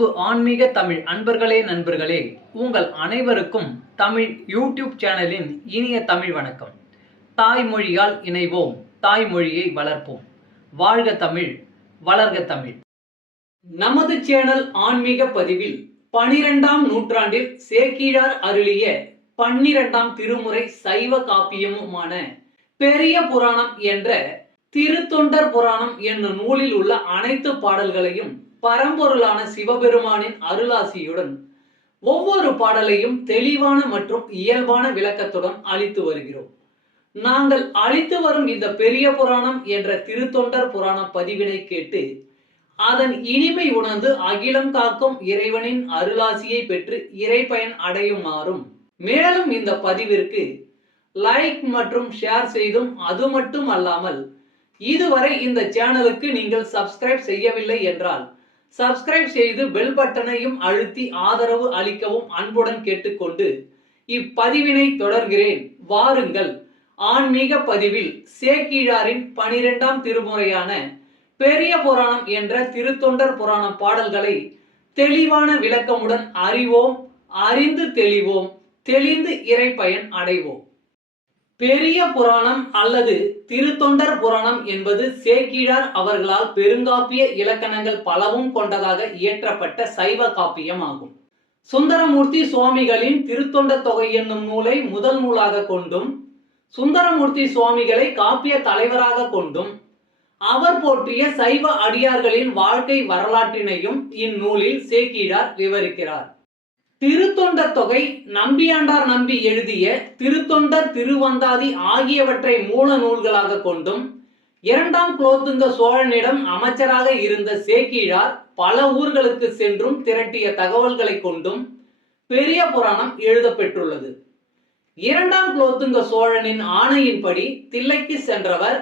அன்பு ஆன்மீக தமிழ் அன்பர்களே நண்பர்களே, உங்கள் அனைவருக்கும் தமிழ் யூடியூப் சேனலின் இனிய தமிழ் வணக்கம். தாய்மொழியால் இணைவோம், தாய்மொழியை வளர்ப்போம். வாழ்க தமிழ், வளர்க தமிழ். நமது சேனல் ஆன்மீக பதிவில் 12ஆம் நூற்றாண்டில் சேக்கிழார் அருளிய 12ஆம் திருமுறை சைவ காப்பியமுமான பெரிய புராணம் என்ற திருத்தொண்டர் புராணம் என்னும் நூலில் உள்ள அனைத்து பாடல்களையும் பரம்பொருளான சிவபெருமானின் அருளாசியுடன் ஒவ்வொரு பாடலையும் தெளிவான மற்றும் இயல்பான விளக்கத்துடன் அளித்து வருகிறோம். நாங்கள் அளித்து வரும் இந்த பெரிய புராணம் என்ற திருத்தொண்டர் புராணம் பதிவினை கேட்டு அதன் இனிமை உணர்ந்து அகிலம் காக்கும் இறைவனின் அருளாசியை பெற்று இறைபயன் அடையுமாறும், மேலும் இந்த பதிவிற்கு லைக் மற்றும் ஷேர் செய்தும், அது மட்டும் அல்லாமல் இதுவரை இந்த சேனலுக்கு நீங்கள் சப்ஸ்கிரைப் செய்யவில்லை என்றால் சப்ஸ்கிரைப் செய்து பெல் பட்டனையும் அழுத்தி ஆதரவு அளிக்கவும் அன்புடன் கேட்டுக்கொண்டு இப்பதிவினை தொடர்கிறேன். வாருங்கள், ஆன்மீக பதிவில் சேக்கிழாரின் 12ஆம் திருமுறையான பெரிய புராணம் என்ற திருத்தொண்டர் புராணம் பாடல்களை தெளிவான விளக்கமுடன் அறிவோம், அறிந்து தெளிவோம், தெளிந்து இறைபயன் அடைவோம். பெரிய புராணம் அல்லது திருத்தொண்டர் புராணம் என்பது சேக்கிழார் அவர்களால் பெருங்காப்பிய இலக்கணங்கள் பலவும் கொண்டதாக இயற்றப்பட்ட சைவ காப்பியம் ஆகும். சுந்தரமூர்த்தி சுவாமிகளின் திருத்தொண்டர் தொகை என்னும் நூலை முதல் நூலாக கொண்டும், சுந்தரமூர்த்தி சுவாமிகளை காப்பிய தலைவராக கொண்டும், அவர் போற்றிய சைவ அடியார்களின் வாழ்க்கை வரலாற்றினையும் இந்நூலில் சேக்கிழார் விவரிக்கிறார். திருத்தொண்டர் தொகை நம்பியாண்டார் நம்பி எழுதிய திருத்தொண்டர் திருவந்தாதி ஆகியவற்றை மூல நூல்களாக கொண்டும், 2ஆம் குலோத்துங்க சோழனிடம் அமைச்சராக இருந்த சேக்கிழார் பல ஊர்களுக்கு சென்றும் திரட்டிய தகவல்களை கொண்டும் பெரிய புராணம் எழுதப்பெற்றுள்ளது. 2ஆம் குலோத்துங்க சோழனின் ஆணையின்படி தில்லைக்கு சென்றவர்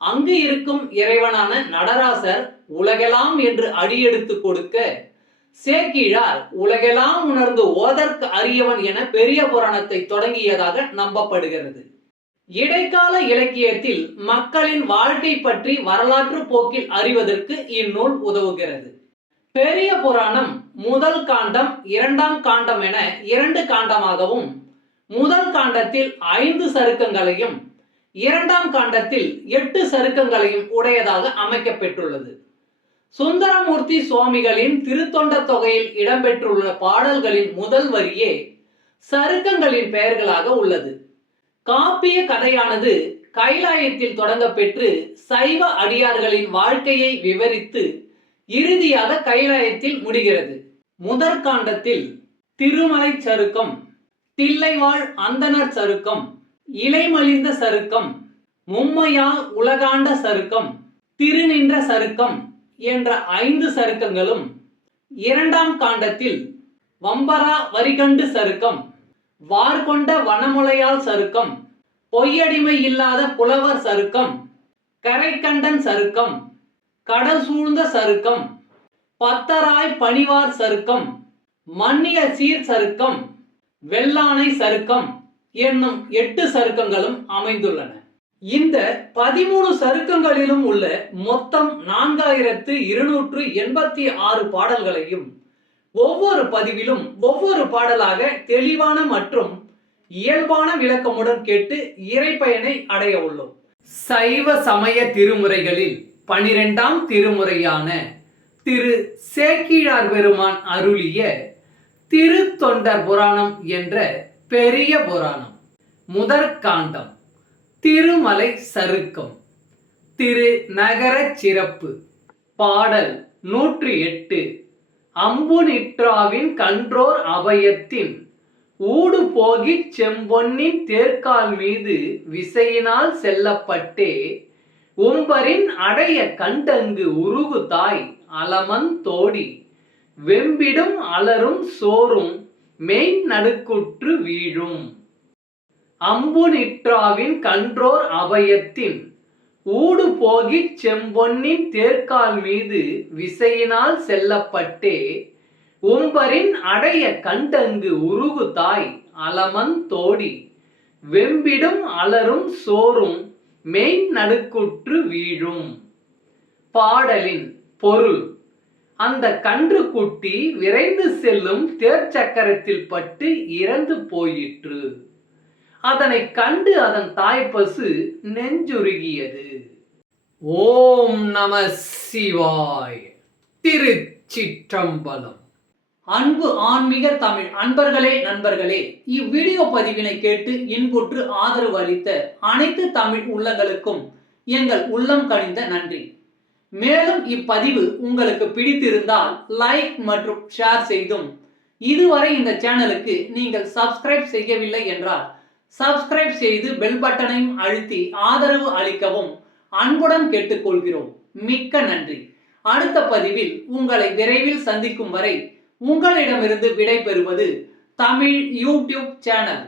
அங்கு இருக்கும் இறைவனான நடராசர் உலகெல்லாம் என்று அடியெடுத்து கொடுக்க, சேக்கிழார் உலகெல்லாம் உணர்ந்து ஓதற்கு அரியவன் என பெரிய புராணத்தை தொடங்கியதாக நம்பப்படுகிறது. இடைக்கால இலக்கியத்தில் மக்களின் வாழ்க்கை பற்றி வரலாற்று போக்கில் அறிவதற்கு இந்நூல் உதவுகிறது. பெரிய புராணம் முதல் காண்டம், 2ஆம் காண்டம் என 2 காண்டமாகவும், முதல் காண்டத்தில் 5 சருக்கங்களையும் 2ஆம் காண்டத்தில் 8 சருக்கங்களையும் உடையதாக அமைக்கப்பெற்றுள்ளது. சுந்தரமூர்த்தி சுவாமிகளின் திருத்தொண்டர் தொகையில் இடம்பெற்றுள்ள பாடல்களின் முதல் வரியே சருக்கங்களின் பெயர்களாக உள்ளது. காப்பிய கதையானது கைலாயத்தில் தொடங்க பெற்று சைவ அடியார்களின் வாழ்க்கையை விவரித்து இறுதியாக கைலாயத்தில் முடிகிறது. முதற் காண்டத்தில் திருமலை சருக்கம், தில்லைவாழ் அந்தணர் சருக்கம், இலைமலிந்த சருக்கம், மும்மையால் உலகாண்ட சருக்கம், திருநின்ற சருக்கம் என்ற 5 சருக்கங்களும், 2ஆம் காண்டத்தில் வம்பரா வரிகண்டு சருக்கம், வார்கொண்ட வனமுலையால் சருக்கம், பொய்யடிமை இல்லாத புலவர் சருக்கம், கரைக்கண்டன் சருக்கம், கடல் சூழ்ந்த சருக்கம், பத்தராய் பணிவார் சருக்கம், மன்னிய சீர் சருக்கம், வெள்ளானை சருக்கம் என்னும் 8 சருக்கங்களும் அமைந்துள்ளன. இந்த 13 சருக்கங்களிலும் உள்ள மொத்தம் 4286 பாடல்களையும் ஒவ்வொரு பதிவிலும் ஒவ்வொரு பாடலாக தெளிவான மற்றும் இயல்பான விளக்கமுடன் கேட்டு இறைபயனை அடைய உள்ளோம். சைவ சமய திருமுறைகளில் 12ஆம் திருமுறையான திரு சேக்கிழார் பெருமான் அருளிய திருத்தொண்டர் புராணம் என்ற பெரிய புராணம் முதற் காண்டம் திருமலை சருக்கம். திரு நகர சிறப்பு. பாடல் 108. அம்புநிற்றாவின் கன்றோர் அபயத்தின் ஊடு போகிச் செம்பொன்னின் தேர்கால் மீது விசையினால் செல்லப்பட்டே உம்பரின் அடைய கண்டங்கு உருகு தாய் அலமன் தோடி வெம்பிடும் அலரும் சோறும் மெய் நடுக்குற்று வீழும். அம்புநிற்றாவின் கன்றோர் அபயத்தின் ஊடு போகிச் செம்பொன்னின் தேர்கால் மீது விசையினால் செல்லப்பட்டே உம்பரின் அடைய கண்டங்கு உருகு தாய் அலமன் தோடி வெம்பிடும் அலரும் சோறும் மெய் நடுக்குற்று வீழும். பாடலின் பொருள். அந்த கன்றுக்குட்டி விரைந்து செல்லும் தேர் சக்கரத்தில் பட்டு இறந்து போயிற்று. அதனைக் கண்டு அதன் தாய்ப்பசு நெஞ்சுருகியது. ஓம் நம சிவாய. திருச்சிற்றம்பலம். அன்பு ஆன்மீக தமிழ் அன்பர்களே, நண்பர்களே, இவ்வீடியோ பதிவினை கேட்டு இன்புற்று ஆதரவு அளித்த அனைத்து தமிழ் உள்ளங்களுக்கும் எங்கள் உள்ளம் கனிந்த நன்றி. மேலும் இப்பதிவு உங்களுக்கு பிடித்திருந்தால் லைக் மற்றும் ஷேர் செய்தும், இதுவரை இந்த சேனலுக்கு நீங்கள் சப்ஸ்கிரைப் செய்யவில்லை என்றால் சப்ஸ்கிரைப் செய்து பெல் பட்டனையும் அழுத்தி ஆதரவு அளிக்கவும் அன்புடன் கேட்டுக்கொள்கிறோம். மிக்க நன்றி. அடுத்த பதிவில் உங்களை விரைவில் சந்திக்கும் வரை உங்களிடமிருந்து விடை பெறுவது தமிழ் யூடியூப் சேனல்.